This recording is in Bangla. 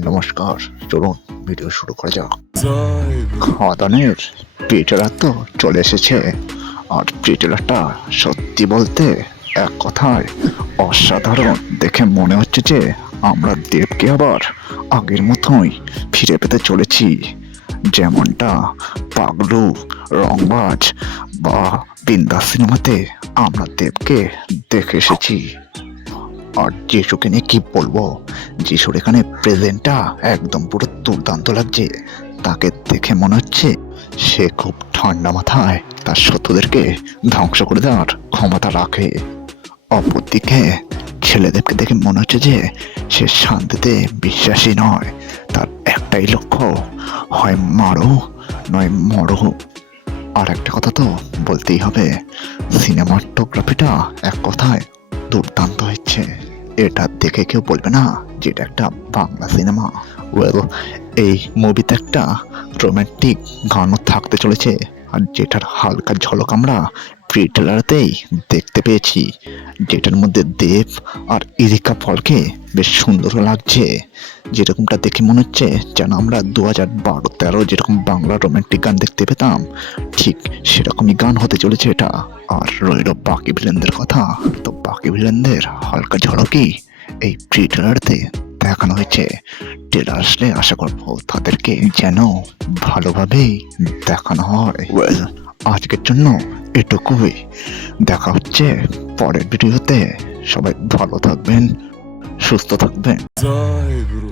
নমস্কার, চলুন ভিডিও শুরু করা যাক। খাদানের ট্রেলার তো চলে এসেছে, আর ট্রেলারটা সত্যি বলতে এক কথায় অসাধারণ। দেখে মনে হচ্ছে যে আমরা দেবকে আবার আগের মতোই ফিরে পেতে চলেছি, যেমনটা পাগলু, রংবাজ বা বিন্দাস সিনেমাতে আমরা দেবকে দেখে এসেছি। আর যিশুকে নিয়ে কি বলবো, যিশুর এখানে প্রেজেন্টটা একদম পুরো দুর্দান্ত লাগছে। তাকে দেখে মনে হচ্ছে সে খুব ঠান্ডা মাথায় তার শত্রুদেরকে ধ্বংস করে দেওয়ার ক্ষমতা রাখে। অপরদিকে ছেলেদেরকে দেখে মনে হচ্ছে যে সে শান্তিতে বিশ্বাসী নয়, তার একটাই লক্ষ্য, হয় মারো নয় মরো। আর একটা কথা তো বলতেই হবে, সিনেমাটোগ্রাফিটা এক কথায় দুর্দান্ত হচ্ছে। এটা দেখে কেউ বলবে না যে এটা একটা বাংলা সিনেমা। ওয়েল, এই মুভিতে একটা রোমান্টিক গানও থাকতে চলেছে, আর যেটার হালকা ঝলক আমরা ট্রেলারেতেই দেখতে পেয়েছি, যেটার মধ্যে দেব আর ইরিকা পলকে বেশ সুন্দর লাগছে। যেরকমটা দেখে মনে হচ্ছে যেন আমরা 2012-13 যেরকম বাংলা রোমান্টিক গান দেখতে পেতাম, ঠিক সেরকমই গান হতে চলেছে এটা। আর রইল বাকি ভিলেনদের কথা, তো বাকি ভিলেনদের হালকা ঝলকই এই ট্রেলারতে দেখানো হয়েছে। ট্রেলার আসলে আশা করবো তাদেরকে যেন ভালোভাবেই দেখানো হয়। ওয়েল, আজকের জন্য এটুকুই। দেখা হচ্ছে পরের ভিডিওতে। সবাই ভালো থাকবেন, সুস্থ থাকবেন। জয় গুরু।